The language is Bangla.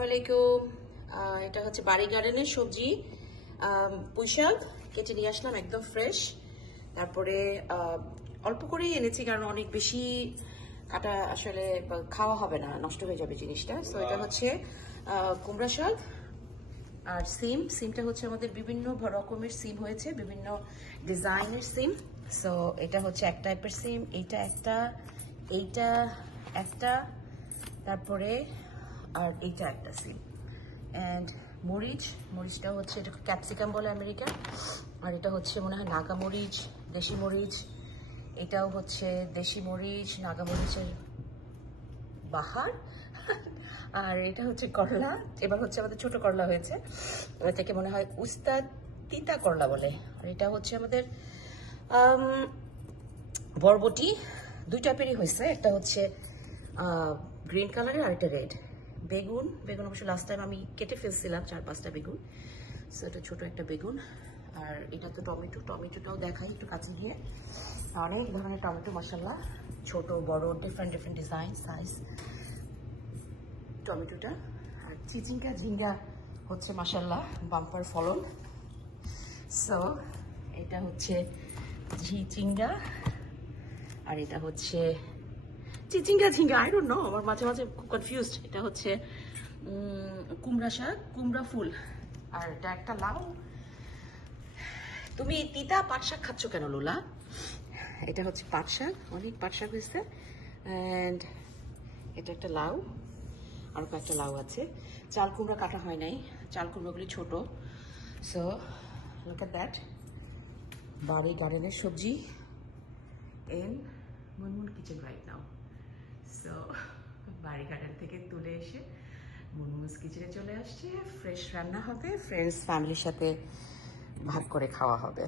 আসসালামাইকুম। এটা হচ্ছে বাড়ি গার্ডেনের সবজি, পুঁইশাক কেটে নিয়ে আসলাম একদম ফ্রেশ। তারপরে অল্প করেই এনেছি কারণ অনেক বেশি কাটা আসলে খাওয়া হবে না, নষ্ট হয়ে যাবে জিনিসটা। সো এটা হচ্ছে কুমড়া শাক আর সিমটা হচ্ছে আমাদের বিভিন্ন রকমের সিম হয়েছে, বিভিন্ন ডিজাইনের সিম। সো এটা হচ্ছে এক টাইপের সিম, এইটা একটা, তারপরে আর এইটা একটা সিম। অ্যান্ড মরিচটা হচ্ছে, এটা ক্যাপসিকাম বলে আমেরিকা, আর এটা হচ্ছে মনে হয় নাগা মরিচ, দেশি মরিচ। এটাও হচ্ছে দেশি মরিচ, নাগা মরিচের বাহার। আর এটা হচ্ছে করলা, এবার হচ্ছে আমাদের ছোট করলা হয়েছে, এটাকে মনে হয় উস্তাদ তিতা করলা বলে। আর এটা হচ্ছে আমাদের বরবটি, দুই টাইপেরই হয়েছে, একটা হচ্ছে গ্রিন কালারের আর একটা রেড। বেগুন অবশ্য লাস্ট টাইম আমি কেটে ফেলছিলাম 4-5টা বেগুন, সো এটা ছোট একটা বেগুন। আর এটা তো টমেটোটাও দেখাই একটু কাছে গিয়ে, অনেক ধরনের টমেটো মাশাআল্লাহ, ছোট বড় ডিফারেন্ট ডিজাইন সাইজ টমেটোটা। আর ঝিঙ্গা হচ্ছে মাশাআল্লাহ বাম্পার ফলন। সো এটা হচ্ছে ঝিঙ্গা, আর এটা হচ্ছে ঝিঙ্গা আই ডোন্ট নো, আমার মাঝে খুব কনফিউজড। এটা হচ্ছে কুমড়া শাক, কুমড়া ফুল। আর এটা একটা লাউ। তুমি তিতা পাট শাক খাচ্ছ কেন লোলা? এটা হচ্ছে পাট শাক, অনেক পাট শাক হয়েছে। অ্যান্ড এটা একটা লাউ, আর কয়েকটা লাউ আছে। চাল কুমড়া কাটা হয় নাই, চাল কুমড়াগুলি ছোট। সো লুক এট দ্যাট, বাড়ি গার্ডেনের সবজি in Munmun kitchen right now. So বাড়ি গার্ডেন থেকে তুলে এসে মুনমুনস কিচেনে চলে আসছে, ফ্রেশ রান্না হবে, ফ্রেন্ডস ফ্যামিলির সাথে ভাগ করে খাওয়া হবে।